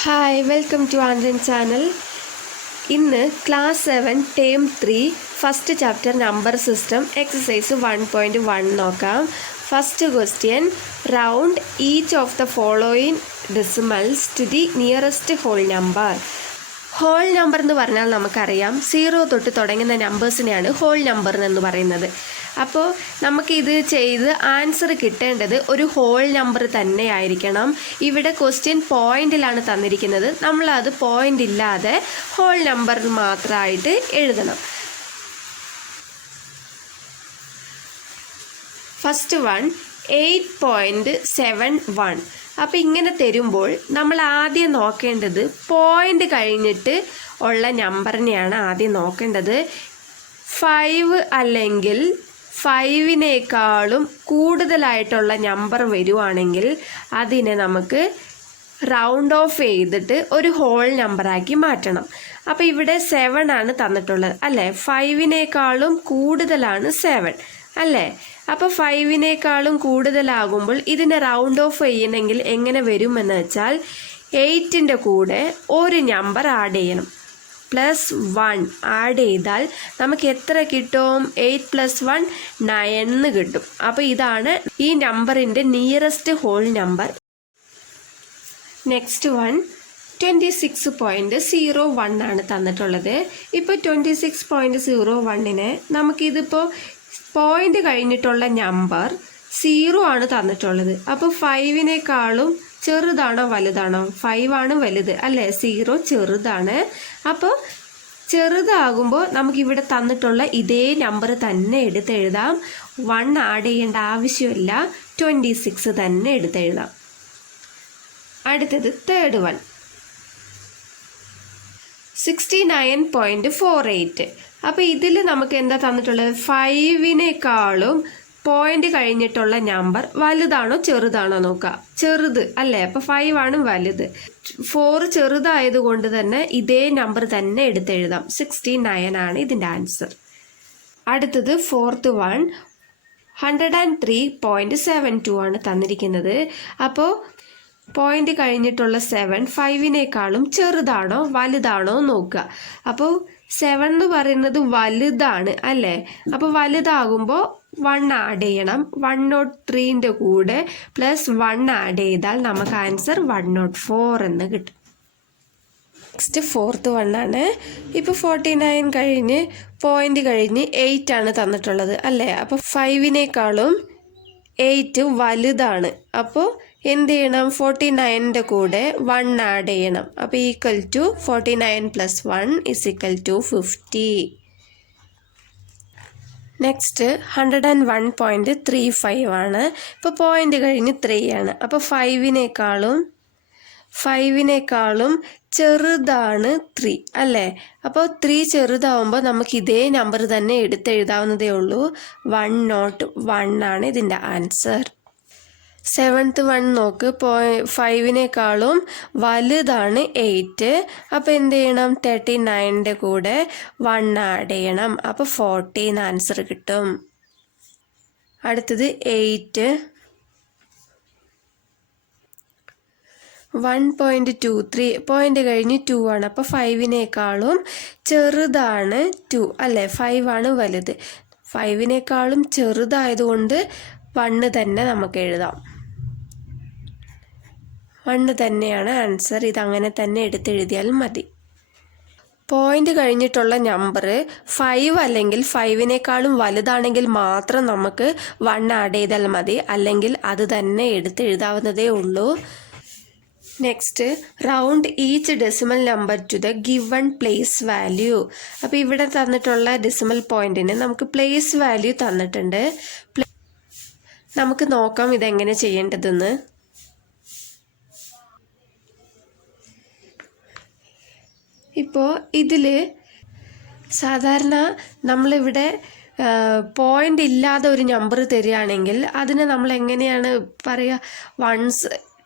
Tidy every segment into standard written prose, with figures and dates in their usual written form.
Hi welcome to ആൻഡ്രൻ channel. ഇന്ന് class 7 term 3 first chapter number system exercise 1.1 നോക്കാം. First question, round each of the following decimals to the nearest whole number. Whole number എന്ന് പറഞ്ഞാൽ നമുക്കറിയാം 0 തൊട്ട് തുടങ്ങുന്ന നമ്പേഴ്സിനെയാണ് whole number എന്ന് പറയുന്നത്. അപ്പോൾ നമുക്കിത് ചെയ്ത് ആൻസർ കിട്ടേണ്ടത് ഒരു ഹോൾ നമ്പർ തന്നെ ആയിരിക്കണം. ഇവിടെ ക്വസ്റ്റ്യൻ പോയിന്റിലാണ് തന്നിരിക്കുന്നത്, നമ്മളത് പോയിന്റ് ഇല്ലാതെ ഹോൾ നമ്പർ മാത്രമായിട്ട് എഴുതണം. First one 8.71. അപ്പോൾ ഇങ്ങനെ തരുമ്പോൾ നമ്മൾ ആദ്യം നോക്കേണ്ടത് പോയിന്റ് കഴിഞ്ഞിട്ട് ഉള്ള നമ്പറിനെയാണ് ആദ്യം നോക്കേണ്ടത്. 5 അല്ലെങ്കിൽ 5നേക്കാളും കൂടുതലായിട്ടുള്ള നമ്പർ വരുവാണെങ്കിൽ അതിനെ നമുക്ക് റൗണ്ട് ഓഫ് ചെയ്തിട്ട് ഒരു ഹോൾ നമ്പറാക്കി മാറ്റണം. അപ്പോൾ ഇവിടെ 7 ആണ് തന്നിട്ടുള്ളത് അല്ലേ, 5നേക്കാളും കൂടുതലാണ് 7 അല്ലേ. അപ്പോൾ 5നേക്കാളും കൂടുതലാകുമ്പോൾ ഇതിനെ റൗണ്ട് ഓഫ് ചെയ്യണമെങ്കിൽ എങ്ങനെ വരുമെന്ന് വെച്ചാൽ 8ൻ്റെ കൂടെ ഒരു നമ്പർ ആഡ് ചെയ്യണം. +1 ആഡ് ചെയ്താൽ നമുക്ക് എത്ര കിട്ടും? 8 + 1 9 കിട്ടും. അപ്പോൾ ഇതാണ് ഈ നമ്പറിൻ്റെ nearest whole number. Next one 26.01 ആണ് തന്നിട്ടുള്ളത്. ഇപ്പോൾ 26.01നെ നമുക്കിതിപ്പോൾ പോയിന്റ് കഴിഞ്ഞിട്ടുള്ള നമ്പർ 0 ആണ് തന്നിട്ടുള്ളത്. അപ്പോൾ 5നേക്കാളും ചെറുതാണോ വലുതാണോ? 5 ആണ് വലുത് അല്ലേ, 0 ചെറുതാണ്. അപ്പോൾ ചെറുതാകുമ്പോൾ നമുക്കിവിടെ തന്നിട്ടുള്ള ഇതേ നമ്പർ തന്നെ എടുത്തെഴുതാം. 1 ആഡ് ചെയ്യേണ്ട ആവശ്യമില്ല, 26 തന്നെ എടുത്തെഴുതാം. അടുത്തത് തേർഡ് വൺ 69.48. അപ്പോൾ ഇതിൽ നമുക്ക് എന്താ തന്നിട്ടുള്ളത്? 5നേക്കാളും പോയിന്റ് കഴിഞ്ഞിട്ടുള്ള നമ്പർ വലുതാണോ ചെറുതാണോ നോക്കുക. ചെറുത് അല്ലേ, അപ്പോൾ 5 ആണ് വലുത്. 4 ചെറുതായതുകൊണ്ട് തന്നെ ഇതേ നമ്പർ തന്നെ എടുത്തെഴുതാം. 69 ആണ് ഇതിൻ്റെ ആൻസർ. അടുത്തത് ഫോർത്ത് വൺ 103.72 ആണ് തന്നിരിക്കുന്നത്. അപ്പോൾ പോയിന്റ് കഴിഞ്ഞിട്ടുള്ള 7 5നേക്കാളും ചെറുതാണോ വലുതാണോ നോക്കുക. അപ്പോൾ 7 എന്ന് പറയുന്നത് വലുതാണ് അല്ലേ, അപ്പോൾ വലുതാകുമ്പോൾ 1 ആഡ് ചെയ്യണം. 103ൻ്റെ കൂടെ +1 ആഡ് ചെയ്താൽ നമുക്ക് ആൻസർ 104 എന്ന് കിട്ടും. നെക്സ്റ്റ് ഫോർത്ത് വൺ ആണ്. ഇപ്പോൾ 49 കഴിഞ്ഞ് പോയിന്റ് കഴിഞ്ഞ് 8 ആണ് തന്നിട്ടുള്ളത് അല്ലേ. അപ്പോൾ 5നേക്കാളും 8 വലുതാണ്. അപ്പോൾ എന്ത് ചെയ്യണം? 49ൻ്റെ കൂടെ 1 ആഡ് ചെയ്യണം. അപ്പോൾ =49 + 1 = 50. നെക്സ്റ്റ് 101.35 ആണ്. ഇപ്പോൾ പോയിന്റ് കഴിഞ്ഞ് 3 ആണ്. അപ്പോൾ 5നേക്കാളും ചെറുതാണ് 3 അല്ലേ. അപ്പോൾ 3 ചെറുതാവുമ്പോൾ നമുക്ക് ഇതേ നമ്പർ തന്നെ എടുത്തെഴുതാവുന്നതേ ഉള്ളൂ. 101 ആണ് ഇതിൻ്റെ ആൻസർ. സെവൻത്ത് വൺ നോക്ക്, 5നേക്കാളും വലുതാണ് 8. അപ്പോൾ എന്ത് ചെയ്യണം? 39ൻ്റെ കൂടെ 1 ആഡ് ചെയ്യണം. അപ്പോൾ 40 ആൻസർ കിട്ടും. അടുത്തത് 8 1.23. പോയിന്റ് കഴിഞ്ഞ് 2 ആണ്. അപ്പോൾ 5നേക്കാളും ചെറുതാണ് 2 അല്ലേ, 5 ആണ് വലുത്. 5നേക്കാളും ചെറുതായതുകൊണ്ട് 1 തന്നെ നമുക്ക് എഴുതാം. 1 തന്നെയാണ് ആൻസർ. ഇതങ്ങനെ തന്നെ എടുത്തെഴുതിയാൽ മതി. പോയിന്റ് കഴിഞ്ഞിട്ടുള്ള നമ്പർ 5 അല്ലെങ്കിൽ 5നേക്കാളും വലുതാണെങ്കിൽ മാത്രം നമുക്ക് 1 ആഡ് ചെയ്താൽ മതി, അല്ലെങ്കിൽ അത് തന്നെ എടുത്തെഴുതാവുന്നതേ ഉള്ളൂ. Next round each decimal number two the given place value. അപ്പോൾ ഇവിടെ തന്നിട്ടുള്ള ഡെസിമൽ പോയിന്റിന് നമുക്ക് പ്ലേസ് വാല്യൂ തന്നിട്ടുണ്ട്. നമുക്ക് നോക്കാം ഇതെങ്ങനെ ചെയ്യേണ്ടതെന്ന്. ഇപ്പോൾ ഇതിൽ സാധാരണ നമ്മളിവിടെ പോയിന്റ് ഇല്ലാതെ ഒരു നമ്പർ തരികയാണെങ്കിൽ അതിനെ നമ്മൾ എങ്ങനെയാണ് പറയുക? 1s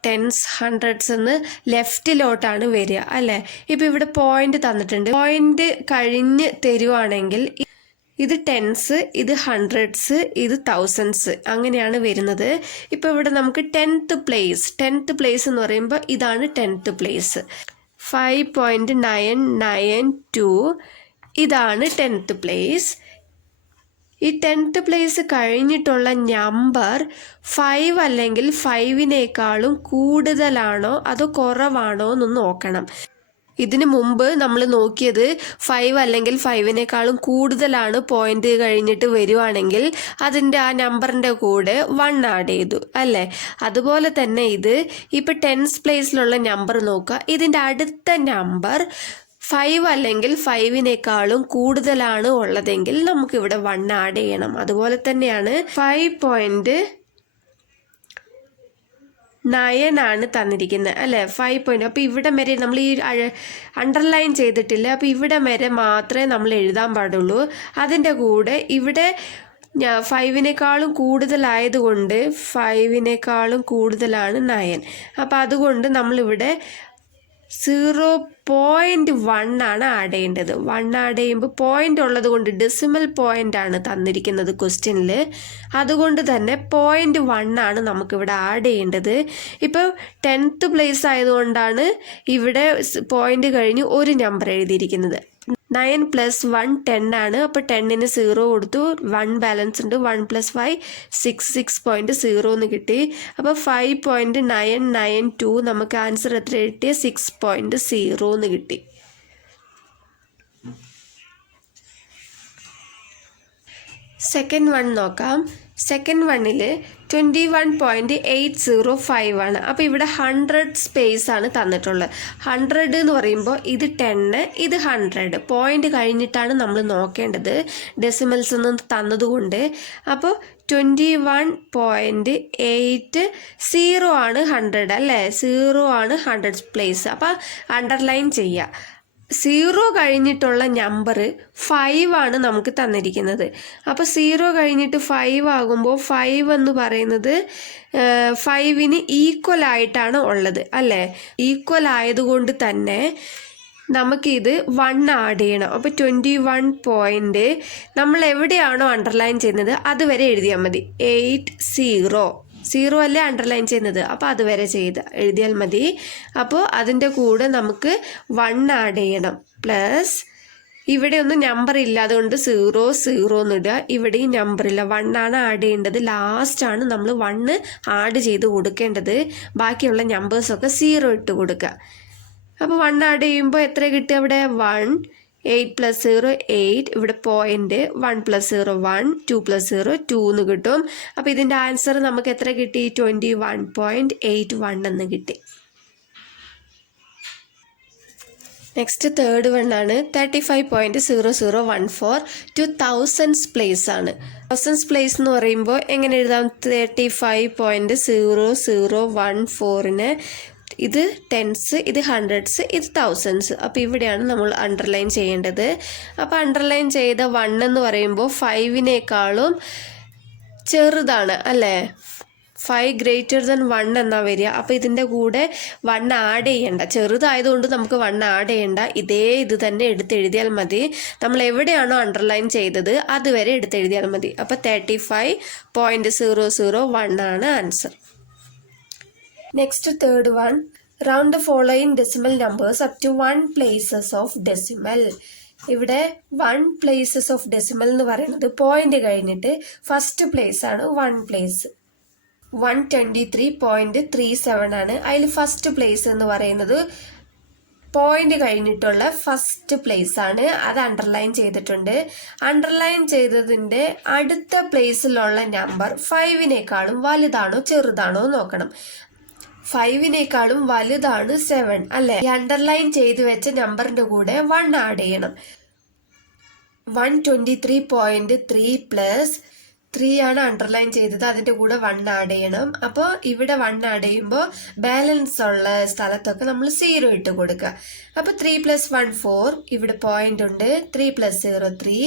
10s 100s എന്ന് ലെഫ്റ്റിലോട്ടാണ് വരിക അല്ലേ. ഇപ്പോൾ ഇവിടെ പോയിന്റ് തന്നിട്ടുണ്ട്. പോയിന്റ് കഴിഞ്ഞ് തരുവാണെങ്കിൽ ഇത് ടെൻസ്, ഇത് ഹൺഡ്രഡ്സ്, ഇത് തൗസൻഡ്സ്, അങ്ങനെയാണ് വരുന്നത്. ഇപ്പോൾ ഇവിടെ നമുക്ക് 10th പ്ലേസ് എന്ന് പറയുമ്പോൾ ഇതാണ് 10th പ്ലേസ്. 5.992 ഇതാണ് 10th പ്ലേസ്. ഈ 10th പ്ലേസ് കഴിഞ്ഞിട്ടുള്ള നമ്പർ 5 അല്ലെങ്കിൽ 5നേക്കാളും കൂടുതലാണോ അതോ കുറവാണോ എന്നൊന്ന് നോക്കണം. ഇതിനു മുമ്പ് നമ്മൾ നോക്കിയത് 5 അല്ലെങ്കിൽ 5നേക്കാളും കൂടുതലാണ് പോയിന്റ് കഴിഞ്ഞിട്ട് വരുവാണെങ്കിൽ അതിൻ്റെ ആ നമ്പറിൻ്റെ കൂടെ 1 ആഡ് ചെയ്തു അല്ലേ. അതുപോലെ തന്നെ ഇത് ഇപ്പോൾ 10th പ്ലേസിലുള്ള നമ്പർ നോക്കുക. ഇതിൻ്റെ അടുത്ത നമ്പർ 5 അല്ലെങ്കിൽ 5നേക്കാളും കൂടുതലാണ് ഉള്ളതെങ്കിൽ നമുക്കിവിടെ 1 ആഡ് ചെയ്യണം. അതുപോലെ തന്നെയാണ് 5.9 ആണ് തന്നിരിക്കുന്നത് അല്ലേ. 5 അപ്പോൾ ഇവിടെ വരെ നമ്മൾ ഈ അണ്ടർലൈൻ ചെയ്തിട്ടില്ല. അപ്പോൾ ഇവിടെ വരെ മാത്രമേ നമ്മൾ എഴുതാൻ പാടുള്ളൂ. അതിൻ്റെ കൂടെ ഇവിടെ 5നേക്കാളും കൂടുതലായതുകൊണ്ട് 5നേക്കാളും കൂടുതലാണ് 9. അപ്പോൾ അതുകൊണ്ട് നമ്മളിവിടെ 0.1 ആണ് ആഡ് ചെയ്യേണ്ടത്. 1 ആഡ് ചെയ്യുമ്പോൾ പോയിന്റ് ഉള്ളത് കൊണ്ട് ഡെസിമൽ പോയിന്റ് ആണ് തന്നിരിക്കുന്നത് ക്വസ്റ്റ്യനിൽ. അതുകൊണ്ട് തന്നെ 0.1 ആണ് നമുക്കിവിടെ ആഡ് ചെയ്യേണ്ടത്. ഇപ്പോൾ 10th പ്ലേസ് ആയതുകൊണ്ടാണ് ഇവിടെ പോയിന്റ് കഴിഞ്ഞ് ഒരു നമ്പർ എഴുതിയിരിക്കുന്നത്. 9 + 1 10 ആണ്. അപ്പോൾ 10ന് 0 കൊടുത്തു, 1 ബാലൻസ് ഉണ്ട്. 1 + 5 6.0 എന്ന് കിട്ടി. അപ്പോൾ 5.992 നമുക്ക് ആൻസർ എത്ര കിട്ടി? 6.0 എന്ന് കിട്ടി. സെക്കൻഡ് വൺ നോക്കാം. സെക്കൻഡ് വണ്ണിൽ 21.805 ആണ്. അപ്പോൾ ഇവിടെ 100 സ്പേസ് ആണ് തന്നിട്ടുള്ളത്. 100 എന്ന് പറയുമ്പോൾ ഇത് 10, ഇത് 100. പോയിന്റ് കഴിഞ്ഞിട്ടാണ് നമ്മൾ നോക്കേണ്ടത്, ഡെസിമൽസ് ഒന്നും തന്നതുകൊണ്ട്. അപ്പോൾ 21.80 ആണ് 100 അല്ലേ. 0 ആണ് 100 പ്ലേസ്. അപ്പോൾ അണ്ടർലൈൻ ചെയ്യുക. 0 കഴിഞ്ഞിട്ടുള്ള നമ്പർ 5 ആണ് നമുക്ക് തന്നിരിക്കുന്നത്. അപ്പോൾ 0 കഴിഞ്ഞിട്ട് 5 ആകുമ്പോൾ 5 എന്ന് പറയുന്നത് 5ന് ഈക്വൽ ആയിട്ടാണ് ഉള്ളത് അല്ലേ. ഈക്വൽ ആയതുകൊണ്ട് തന്നെ നമുക്കിത് 1 ആഡ് ചെയ്യണം. അപ്പോൾ 21 നമ്മൾ എവിടെയാണോ അണ്ടർലൈൻ ചെയ്യുന്നത് അതുവരെ എഴുതിയാൽ മതി. 0 അല്ലേ അണ്ടർലൈൻ ചെയ്യുന്നത്, അപ്പോൾ അതുവരെ എഴുതിയാൽ മതി. അപ്പോൾ അതിൻ്റെ കൂടെ നമുക്ക് 1 ആഡ് ചെയ്യണം. പ്ലസ് ഇവിടെ ഒന്നും നമ്പർ ഇല്ല, അതുകൊണ്ട് 0 എന്ന് ഇടുക. ഇവിടെയും നമ്പറില്ല, 1 ആണ് ആഡ് ചെയ്യേണ്ടത്. ലാസ്റ്റാണ് നമ്മൾ 1 ആഡ് ചെയ്ത് കൊടുക്കേണ്ടത്. ബാക്കിയുള്ള നമ്പേഴ്സൊക്കെ 0 ഇട്ട് കൊടുക്കുക. അപ്പോൾ 1 ആഡ് ചെയ്യുമ്പോൾ എത്ര കിട്ടുക? അവിടെ 1, 8 + 0 8, ഇവിടെ പോയിന്റ് 1 + 0 1, 2 + 0 2 എന്ന് കിട്ടും. അപ്പോൾ ഇതിൻ്റെ ആൻസർ നമുക്ക് എത്ര കിട്ടി? 21.81 എന്ന് കിട്ടി. നെക്സ്റ്റ് തേർഡ് വൺ ആണ് 35.0014 ടു തൗസൻഡ്സ് പ്ലേസ് ആണ്. തൗസൻഡ്സ് പ്ലേസ് എന്ന് പറയുമ്പോൾ എങ്ങനെ എഴുതാം? 35.0014ന് ഇത് ടെൻസ്, ഇത് ഹൺഡ്രഡ്സ്, ഇത് തൗസൻഡ്സ്. അപ്പോൾ ഇവിടെയാണ് നമ്മൾ അണ്ടർലൈൻ ചെയ്യേണ്ടത്. അപ്പോൾ അണ്ടർലൈൻ ചെയ്ത 1 എന്ന് പറയുമ്പോൾ 5നേക്കാളും ചെറുതാണ് അല്ലേ. 5 > 1 എന്നാണ് വരിക. അപ്പോൾ ഇതിൻ്റെ കൂടെ 1 ആഡ് ചെയ്യേണ്ട. ചെറുതായതുകൊണ്ട് നമുക്ക് 1 ആഡ് ചെയ്യേണ്ട. ഇത് തന്നെ എടുത്തെഴുതിയാൽ മതി. നമ്മൾ എവിടെയാണോ അണ്ടർലൈൻ ചെയ്തത് അതുവരെ എടുത്തെഴുതിയാൽ മതി. അപ്പോൾ 35.001 ആണ് answer. Next third one, round the following decimal numbers up to 1 places of decimal. ഇവിടെ 1 places ഓഫ് ഡെസിമൽ എന്ന് പറയുന്നത് പോയിന്റ് കഴിഞ്ഞിട്ട് ഫസ്റ്റ് പ്ലേസ് ആണ് 1 place. 123.37 ആണ്. അതിൽ ഫസ്റ്റ് പ്ലേസ് എന്ന് പറയുന്നത് പോയിന്റ് കഴിഞ്ഞിട്ടുള്ള ഫസ്റ്റ് പ്ലേസ് ആണ്. അത് അണ്ടർലൈൻ ചെയ്തിട്ടുണ്ട്. അണ്ടർലൈൻ ചെയ്തതിൻ്റെ അടുത്ത പ്ലേസിലുള്ള നമ്പർ 5നേക്കാളും വലുതാണോ ചെറുതാണോ നോക്കണം. 5നേക്കാളും വലുതാണ് 7 അല്ലേ. ഈ അണ്ടർലൈൻ ചെയ്ത് വെച്ച നമ്പറിന്റെ കൂടെ 1 ആഡ് ചെയ്യണം. 123.3 പ്ലസ് 3 ആണ് അണ്ടർലൈൻ ചെയ്തത്, അതിന്റെ കൂടെ 1 ആഡ് ചെയ്യണം. അപ്പോൾ ഇവിടെ 1 ആഡ് ചെയ്യുമ്പോൾ ബാലൻസ് ഉള്ള സ്ഥലത്തൊക്കെ നമ്മൾ 0 ഇട്ട് കൊടുക്കുക. അപ്പോൾ 3 + 1 4, ഇവിടെ പോയിന്റ് ഉണ്ട്. 3 + 0 3,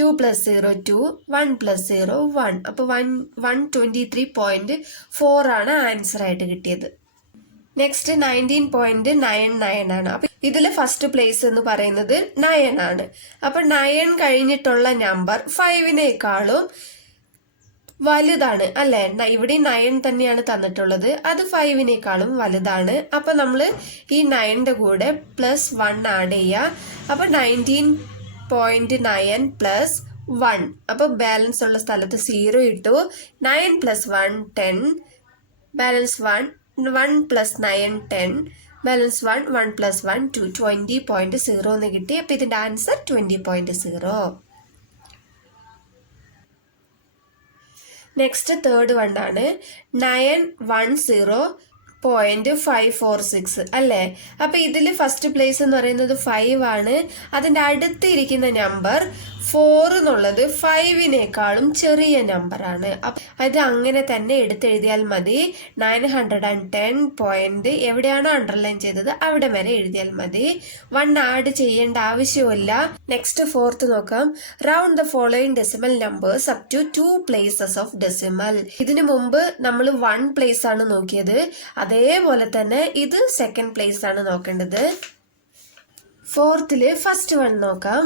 2 + 0 2, 1 + 0 1. അപ്പോൾ 123.4 ആണ് ആൻസർ ആയിട്ട് കിട്ടിയത്. നെക്സ്റ്റ് 19.99 ആണ്. അപ്പോൾ ഇതിൽ ഫസ്റ്റ് പ്ലേസ് എന്ന് പറയുന്നത് 9 ആണ്. അപ്പൊ 9 കഴിഞ്ഞിട്ടുള്ള നമ്പർ 5നേക്കാളും വലുതാണ് അല്ലെ. ഇവിടെ 9 തന്നെയാണ് തന്നിട്ടുള്ളത്, അത് 5നേക്കാളും വലുതാണ്. അപ്പൊ നമ്മൾ ഈ 9ന്റെ കൂടെ +1 ആഡ് ചെയ്യുക. അപ്പൊ 19.9 + 1. അപ്പൊ ബാലൻസ് ഉള്ള സ്ഥലത്ത് 0 ഇട്ടു. 9 + 1 10, ബാലൻസ് 1 + 9 10, ബാലൻസ് 1 + 1 2, 20.0 എന്ന് കിട്ടി. അപ്പൊ ഇതിന്റെ ആൻസർ 20.0. നെക്സ്റ്റ് തേർഡ് വൺ ആണ് 910.546 അല്ലേ. അപ്പൊ ഇതിൽ ഫസ്റ്റ് പ്ലേസ് എന്ന് പറയുന്നത് 5 ആണ്. അതിന്റെ അടുത്തിരിക്കുന്ന നമ്പർ 4 എന്നുള്ളത് 5നേക്കാളും ചെറിയ നമ്പറാണ്. അത് അങ്ങനെ തന്നെ എടുത്തെഴുതിയാൽ മതി. 910 പോയിന്റ് എവിടെയാണോ അണ്ടർലൈൻ ചെയ്തത് അവിടെ വരെ എഴുതിയാൽ മതി. 1 ആഡ് ചെയ്യേണ്ട ആവശ്യമില്ല. നെക്സ്റ്റ് ഫോർത്ത് നോക്കാം. Round the following decimal numbers up to 2 places of decimal. ഇതിനു മുമ്പ് നമ്മൾ 1 പ്ലേസ് ആണ് നോക്കിയത്, അതേപോലെ തന്നെ ഇത് സെക്കൻഡ് പ്ലേസ് ആണ് നോക്കേണ്ടത്. ഫോർത്തില് ഫസ്റ്റ് വൺ നോക്കാം.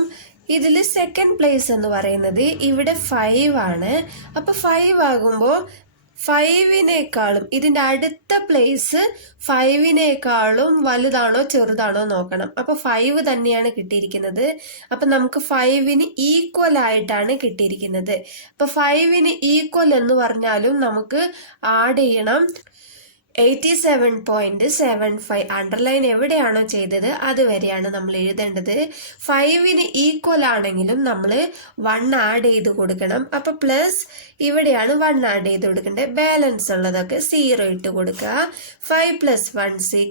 ഇതിൽ സെക്കൻഡ് പ്ലേസ് എന്ന് പറയുന്നത് ഇവിടെ 5 ആണ്. അപ്പൊ 5 ആകുമ്പോൾ 5നേക്കാളും ഇതിന്റെ അടുത്ത പ്ലേസ് 5നേക്കാളും വലുതാണോ ചെറുതാണോ നോക്കണം. അപ്പൊ 5 തന്നെയാണ് കിട്ടിയിരിക്കുന്നത്. അപ്പൊ നമുക്ക് 5ന് ഈക്വൽ ആയിട്ടാണ് കിട്ടിയിരിക്കുന്നത്. അപ്പൊ 5ന് ഈക്വൽ എന്ന് പറഞ്ഞാലും നമുക്ക് ആഡ് ചെയ്യണം 87.75. അണ്ടർലൈൻ എവിടെയാണോ ചെയ്തത് അതുവരെയാണ് നമ്മൾ എഴുതേണ്ടത്. 5ന് ഈക്വൽ ആണെങ്കിലും നമ്മൾ 1 ആഡ് ചെയ്ത് കൊടുക്കണം. അപ്പൊ പ്ലസ് ഇവിടെയാണ് 1 ആഡ് ചെയ്ത് കൊടുക്കേണ്ടത്. ബാലൻസ് ഉള്ളതൊക്കെ 0 ഇട്ട് കൊടുക്കുക. 5 + 1 6,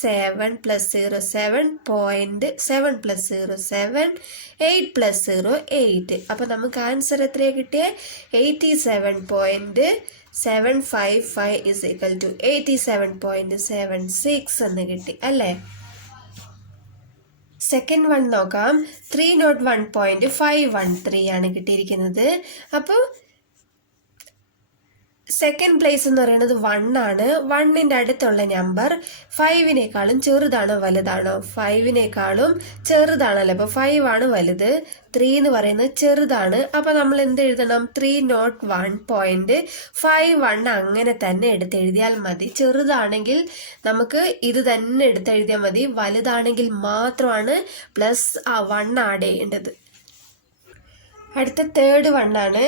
7 + 0 7.7 + 0 7, 8 + 0 8. അപ്പൊ നമുക്ക് ആൻസർ എത്രയാ കിട്ടിയേ? 87.755 = 87.76 എന്ന് കിട്ടി അല്ലേ. സെക്കൻഡ് വൺ നോക്കാം. 301.513 ആണ് കിട്ടിയിരിക്കുന്നത്. അപ്പോൾ സെക്കൻഡ് പ്ലേസ് എന്ന് പറയുന്നത് 1 ആണ്. 1ന്റെ അടുത്തുള്ള നമ്പർ 5നേക്കാളും ചെറുതാണോ വലുതാണോ? 5നേക്കാളും ചെറുതാണല്ലോ. അപ്പൊ 5 ആണ് വലുത്, 3 എന്ന് പറയുന്നത് ചെറുതാണ്. അപ്പൊ നമ്മൾ എന്ത് എഴുതണം? 301.51 അങ്ങനെ തന്നെ എടുത്തെഴുതിയാൽ മതി. ചെറുതാണെങ്കിൽ നമുക്ക് ഇത് തന്നെ എടുത്തെഴുതിയാൽ മതി. വലുതാണെങ്കിൽ മാത്രമാണ് +1 ആഡ് ചെയ്യേണ്ടത്. അടുത്ത തേർഡ് വൺ ആണ്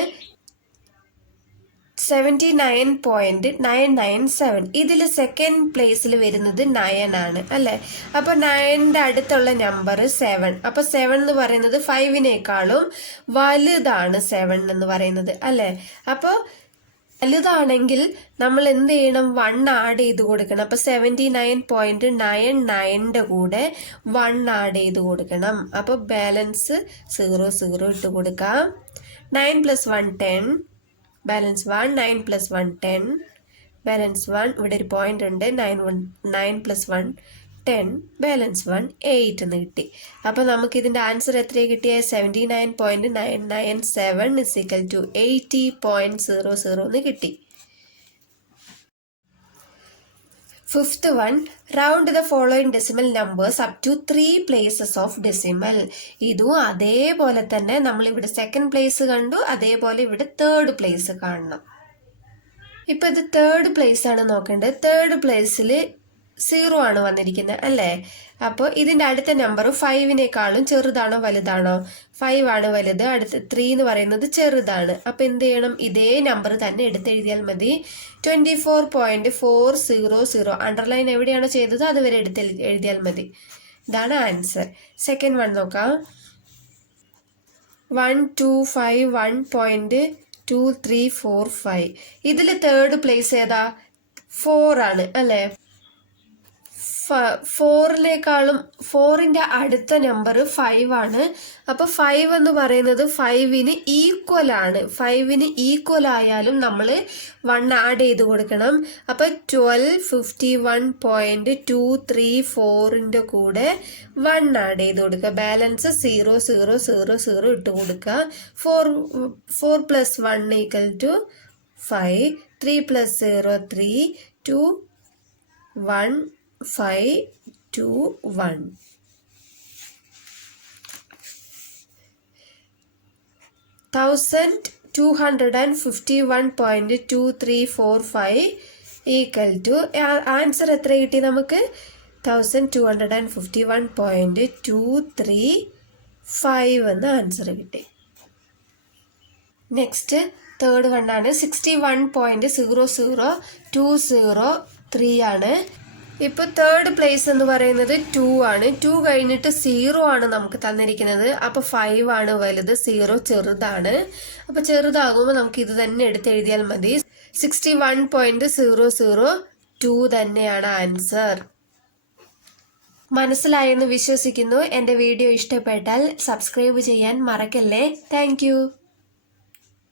79.997. ഇതിൽ സെക്കൻഡ് പ്ലേസിൽ വരുന്നത് 9 ആണ് അല്ലെ. അപ്പൊ 9ന്റെ അടുത്തുള്ള നമ്പർ 7. അപ്പൊ 7 എന്ന് പറയുന്നത് 5നേക്കാളും വലുതാണ് 7 എന്ന് പറയുന്നത് അല്ലെ. അപ്പൊ വലുതാണെങ്കിൽ നമ്മൾ എന്ത് ചെയ്യണം? 1 ആഡ് ചെയ്ത് കൊടുക്കണം. അപ്പൊ 79.99ന്റെ കൂടെ 1 ആഡ് ചെയ്ത് കൊടുക്കണം. അപ്പൊ ബാലൻസ് 0 0 ഇട്ട് കൊടുക്കാം. 9 + 1 10, ബാലൻസ് 1, 9 + 1 10, ബാലൻസ് 1, ഇവിടെ ഒരു പോയിന്റ് ഉണ്ട്. 9 + 1 10, ബാലൻസ് 1 8 എന്ന് കിട്ടി. അപ്പൊ നമുക്ക് ഇതിന്റെ ആൻസർ എത്രയാണ് കിട്ടിയത്? 79.997 = 80.00 എന്ന് കിട്ടി. Fifth one, round the following decimal numbers up to 3 places of decimal. ഇതും അതേപോലെ തന്നെ നമ്മൾ ഇവിടെ സെക്കൻഡ് പ്ലേസ് കണ്ടു, അതേപോലെ ഇവിടെ തേർഡ് പ്ലേസ് കാണണം. ഇപ്പൊ ഇത് തേർഡ് പ്ലേസ് ആണ് നോക്കേണ്ടത്. തേർഡ് പ്ലേസിൽ 0 ആണ് വന്നിരിക്കുന്നത് അല്ലേ. അപ്പോൾ ഇതിന്റെ അടുത്ത നമ്പർ 5നേക്കാളും ചെറുതാണോ വലുതാണോ? 5 ആണ് വലുത്, അടുത്ത 3 എന്ന് പറയുന്നത് ചെറുതാണ്. അപ്പൊ എന്ത് ചെയ്യണം? ഇതേ നമ്പർ തന്നെ എടുത്തെഴുതിയാൽ മതി. 24.400. അണ്ടർലൈൻ എവിടെയാണോ ചെയ്തത് അതുവരെ എഴുതിയാൽ മതി. ഇതാണ് ആൻസർ. സെക്കൻഡ് വൺ നോക്കാം. 1251.2345. ഇതിൽ തേർഡ് പ്ലേസ് ഏതാ? 4 ആണ് അല്ലേ. 4നേക്കാളും 4ന്റെ അടുത്ത നമ്പർ 5 ആണ്. അപ്പൊ 5 എന്ന് പറയുന്നത് 5ന് ഈക്വൽ ആണ്. 5ന് ഈക്വൽ ആയാലും നമ്മൾ 1 ആഡ് ചെയ്ത് കൊടുക്കണം. അപ്പൊ 1251.234ന്റെ കൂടെ 1 ആഡ് ചെയ്ത് കൊടുക്കുക. ബാലൻസ് 0 0 0 0 ഇട്ട് കൊടുക്കുക. 4 + 1 = 5, 3 + 0 3, 2 1 5 21. Thousand 251.2345 ഈക്വൽ ടു ആൻസർ എത്ര കിട്ടി നമുക്ക്? 1251.235 എന്ന് ആൻസർ കിട്ടി. നെക്സ്റ്റ് തേർഡ് വണ്ണാണ് 61.00203 ആണ്. ഇപ്പോൾ തേർഡ് പ്ലേസ് എന്ന് പറയുന്നത് 2 ആണ്. 2 കഴിഞ്ഞിട്ട് 0 ആണ് നമുക്ക് തന്നിരിക്കുന്നത്. അപ്പോൾ 5 ആണ് വലുത്, 0 ചെറുതാണ്. അപ്പോൾ ചെറുതാകുമ്പോൾ നമുക്ക് ഇത് തന്നെ എടുത്ത് എഴുതിയാൽ മതി. 61.002 തന്നെയാണ് ആൻസർ. മനസ്സിലായെന്ന് വിശ്വസിക്കുന്നു. എൻ്റെ വീഡിയോ ഇഷ്ടപ്പെട്ടാൽ സബ്സ്ക്രൈബ് ചെയ്യാൻ മറക്കല്ലേ. താങ്ക്